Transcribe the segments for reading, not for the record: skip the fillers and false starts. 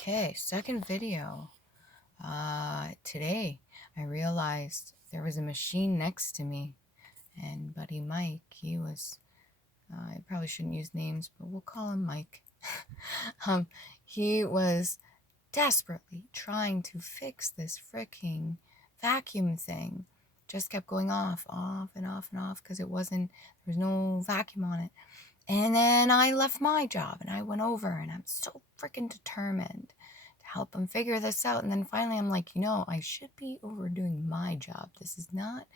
Okay, second video. Today I realized there was a machine next to me, and buddy Mike, I probably shouldn't use names, but we'll call him Mike. um, he was desperately trying to fix this freaking vacuum thing. Just kept going off and off and off because there was no vacuum on it. And then I left my job and I went over and I'm so freaking determined to help him figure this out. And then finally I'm like, I should be overdoing my job. This is not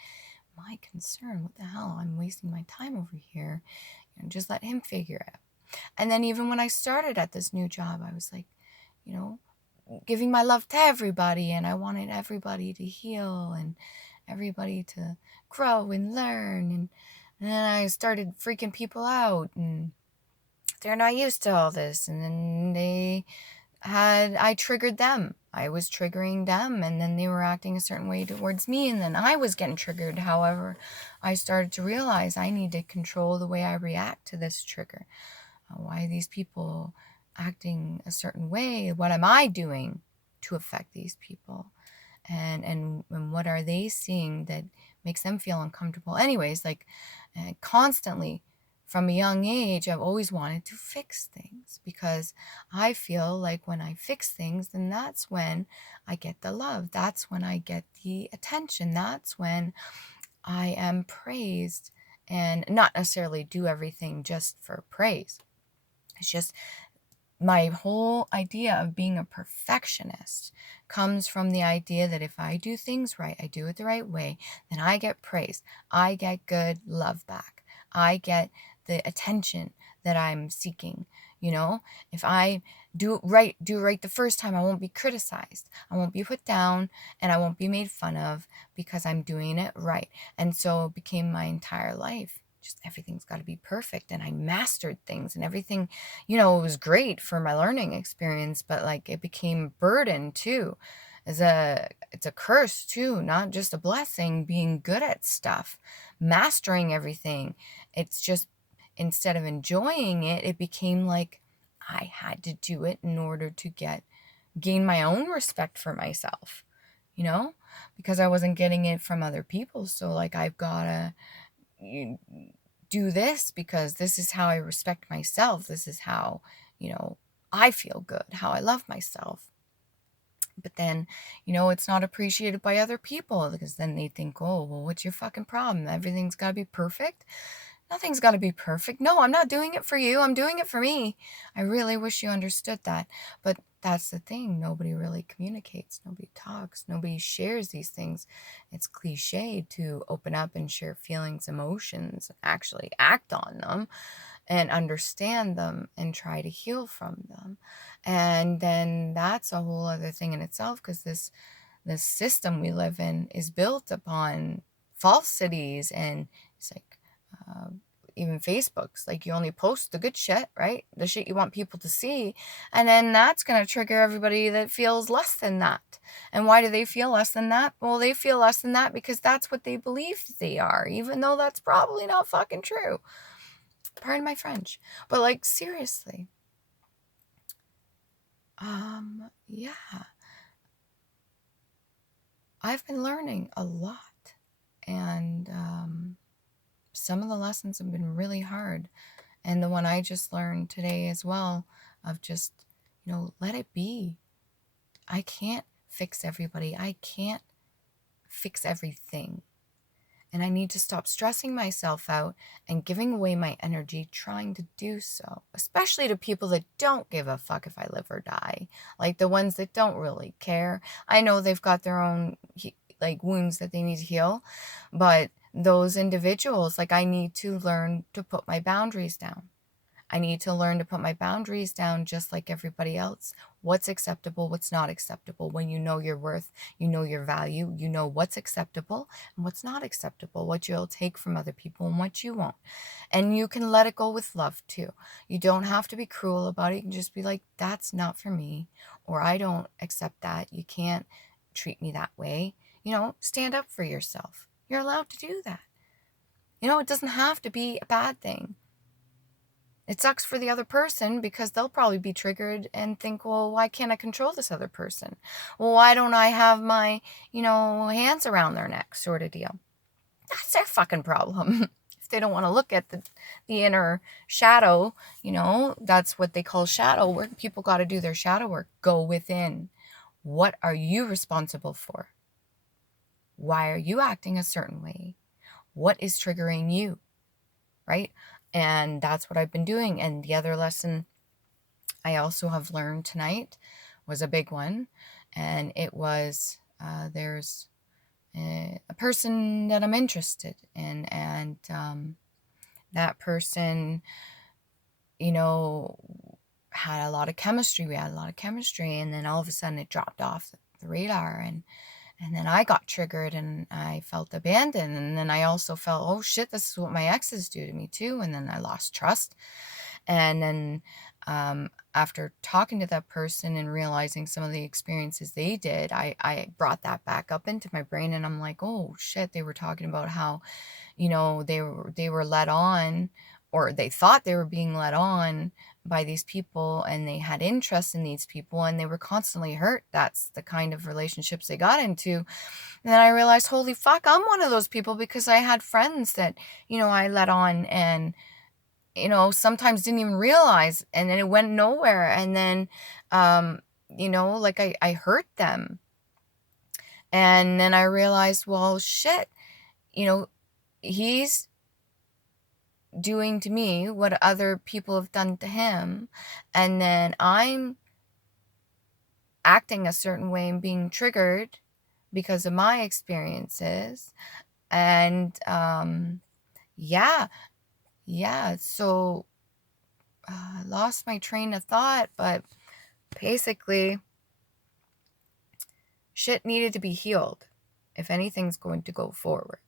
my concern. What the hell? I'm wasting my time over here. Just let him figure it out. And then even when I started at this new job, I was like, giving my love to everybody, and I wanted everybody to heal and everybody to grow and learn. And then I started freaking people out, and they're not used to all this. And then I triggered them. I was triggering them, and then they were acting a certain way towards me, and then I was getting triggered. However, I started to realize I need to control the way I react to this trigger. Why are these people acting a certain way? What am I doing to affect these people? And what are they seeing that makes them feel uncomfortable? Anyways, constantly from a young age, I've always wanted to fix things because I feel like when I fix things, then that's when I get the love. That's when I get the attention. That's when I am praised, and not necessarily do everything just for praise. It's just my whole idea of being a perfectionist comes from the idea that if I do things right, I do it the right way, then I get praise. I get good love back. I get the attention that I'm seeking. If I do it right the first time, I won't be criticized. I won't be put down, and I won't be made fun of because I'm doing it right. And so it became my entire life. Just everything's got to be perfect, and I mastered things, and everything, it was great for my learning experience, but it became a burden too. It's a curse too, not just a blessing. Being good at stuff, mastering everything, it's just, instead of enjoying it, it became like I had to do it in order to gain my own respect for myself, because I wasn't getting it from other people. So I've gotta do this because this is how I respect myself. This is how, I feel good, how I love myself. But then, it's not appreciated by other people because then they think, oh, well, what's your fucking problem? Everything's got to be perfect. Nothing's got to be perfect. No, I'm not doing it for you. I'm doing it for me. I really wish you understood that. But that's the thing. Nobody really communicates. Nobody talks. Nobody shares these things. It's cliched to open up and share feelings, emotions, actually act on them and understand them and try to heal from them. And then that's a whole other thing in itself, because this system we live in is built upon falsities, and it's even Facebook's you only post the good shit, right? The shit you want people to see, and then that's going to trigger everybody that feels less than that. And why do they feel less than that? Well, they feel less than that because that's what they believe they are, even though that's probably not fucking true. Pardon my French, but seriously. Yeah, I've been learning a lot, and some of the lessons have been really hard. And the one I just learned today as well, of just, let it be. I can't fix everybody. I can't fix everything. And I need to stop stressing myself out and giving away my energy trying to do so, especially to people that don't give a fuck if I live or die, like the ones that don't really care. I know they've got their own wounds that they need to heal, but those individuals, I need to learn to put my boundaries down. I need to learn to put my boundaries down just like everybody else. What's acceptable, what's not acceptable. When you know your worth, you know your value, you know what's acceptable and what's not acceptable, what you'll take from other people and what you won't. And you can let it go with love too. You don't have to be cruel about it. You can just be like, that's not for me, or I don't accept that. You can't treat me that way. Stand up for yourself. You're allowed to do that. It doesn't have to be a bad thing. It sucks for the other person because they'll probably be triggered and think, well, why can't I control this other person? Well, why don't I have my, hands around their neck sort of deal? That's their fucking problem. If they don't want to look at the inner shadow, that's what they call shadow work. People got to do their shadow work. Go within. What are you responsible for? Why are you acting a certain way? What is triggering you? Right? And that's what I've been doing. And the other lesson I also have learned tonight was a big one. And it was there's a person that I'm interested in. And that person, had a lot of chemistry. We had a lot of chemistry. And then all of a sudden it dropped off the radar. And then I got triggered and I felt abandoned. And then I also felt, oh shit, this is what my exes do to me too. And then I lost trust. And then after talking to that person and realizing some of the experiences they did, I brought that back up into my brain. And I'm like, oh shit, they were talking about how, they were led on, or they thought they were being led on by these people, and they had interest in these people, and they were constantly hurt. That's the kind of relationships they got into. And then I realized, holy fuck, I'm one of those people, because I had friends that, I let on, and, sometimes didn't even realize, and then it went nowhere. And then, like I hurt them. And then I realized, well, shit, he's doing to me what other people have done to him, and then I'm acting a certain way and being triggered because of my experiences. And yeah, so I lost my train of thought, but basically shit needed to be healed if anything's going to go forward.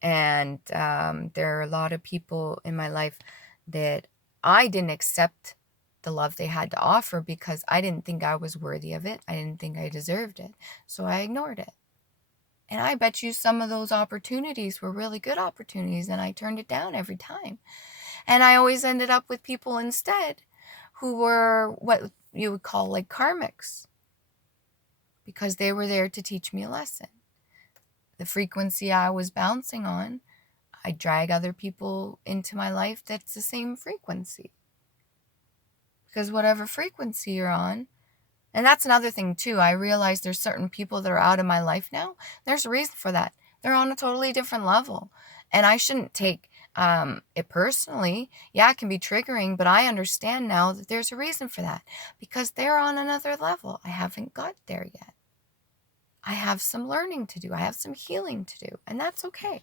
And there are a lot of people in my life that I didn't accept the love they had to offer because I didn't think I was worthy of it. I didn't think I deserved it. So I ignored it. And I bet you some of those opportunities were really good opportunities, and I turned it down every time. And I always ended up with people instead who were what you would call like karmics, because they were there to teach me a lesson. The frequency I was bouncing on, I drag other people into my life that's the same frequency. Because whatever frequency you're on, and that's another thing too, I realize there's certain people that are out of my life now. There's a reason for that. They're on a totally different level. And I shouldn't take it personally. Yeah, it can be triggering, but I understand now that there's a reason for that. Because they're on another level. I haven't got there yet. I have some learning to do. I have some healing to do. And that's okay.